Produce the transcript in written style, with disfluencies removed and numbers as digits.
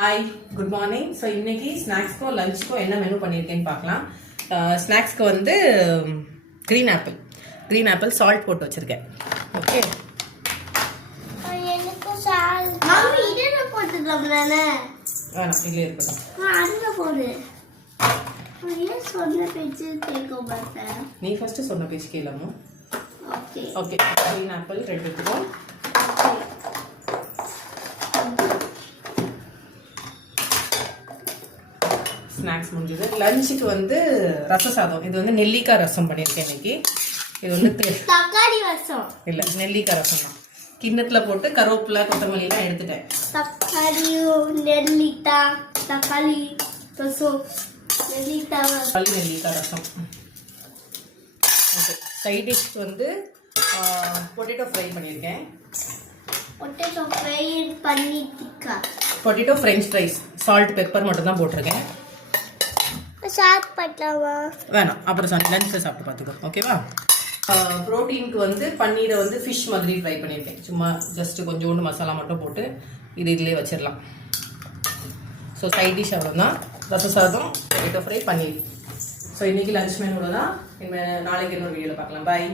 Hi, good morning. So இன்னைக்கு ஸ்நாக்ஸ்க்கோ லஞ்சுக்கோ என்ன menu பண்ணியிருக்கேன்னு பார்க்கலாம். ஸ்நாக்ஸ்க்கு வந்து க்ரீன் ஆப்பிள் சால்ட் போட்டு வச்சுருக்கேன். ஓகே, வேணாம், இல்லையே இருக்கட்டும். நீ ஃபர்ஸ்ட் சொன்ன பேச்சு கேளாமோ? ஓகே, க்ரீன் ஆப்பிள் 2 எடுத்துக்கோ. ஸ்நாக்ஸ் முடிஞ்சது. லஞ்சுக்கு வந்து ரச சாதம். இது வந்து நெல்லிக்காய் ரசம் பண்ணியிருக்கேன் இன்னைக்கு. இது வந்து தக்காளி ரசம் இல்லை, நெல்லிக்காய் ரசம் தான். கிண்ணத்துல போட்டு கருவேப்பிலை கொத்தமல்லிலாம் எடுத்துட்டேன். தக்காளி ரசம் நெல்லிக்காய் ரசம். ஓகே, சைட் டிஷ்க்கு வந்து பொட்டேட்டோ ஃப்ரை பண்ணியிருக்கேன். Potato French fries, salt pepper மட்டும் தான் போட்டிருக்கேன். வேணாம், அப்புறம் லஞ்சில் சாப்பிட்டு பார்த்துக்கோ. ஓகேவா? ப்ரோட்டீனுக்கு வந்து பன்னீரை வந்து ஃபிஷ் மாதிரி ஃப்ரை பண்ணியிருக்கேன். சும்மா ஜஸ்ட்டு கொஞ்சோண்டு மசாலா மட்டும் போட்டு இதிலே வச்சிடலாம். ஸோ சைட் டிஷ் அவ்வளோதான். ரச சாதம், பொட்டேட்டோ ஃப்ரை, பன்னீர். ஸோ இன்றைக்கி லஞ்ச் மெனுவில் தான். நாளைக்கு இன்னொரு வீடியோவில் பார்க்கலாம். பாய்.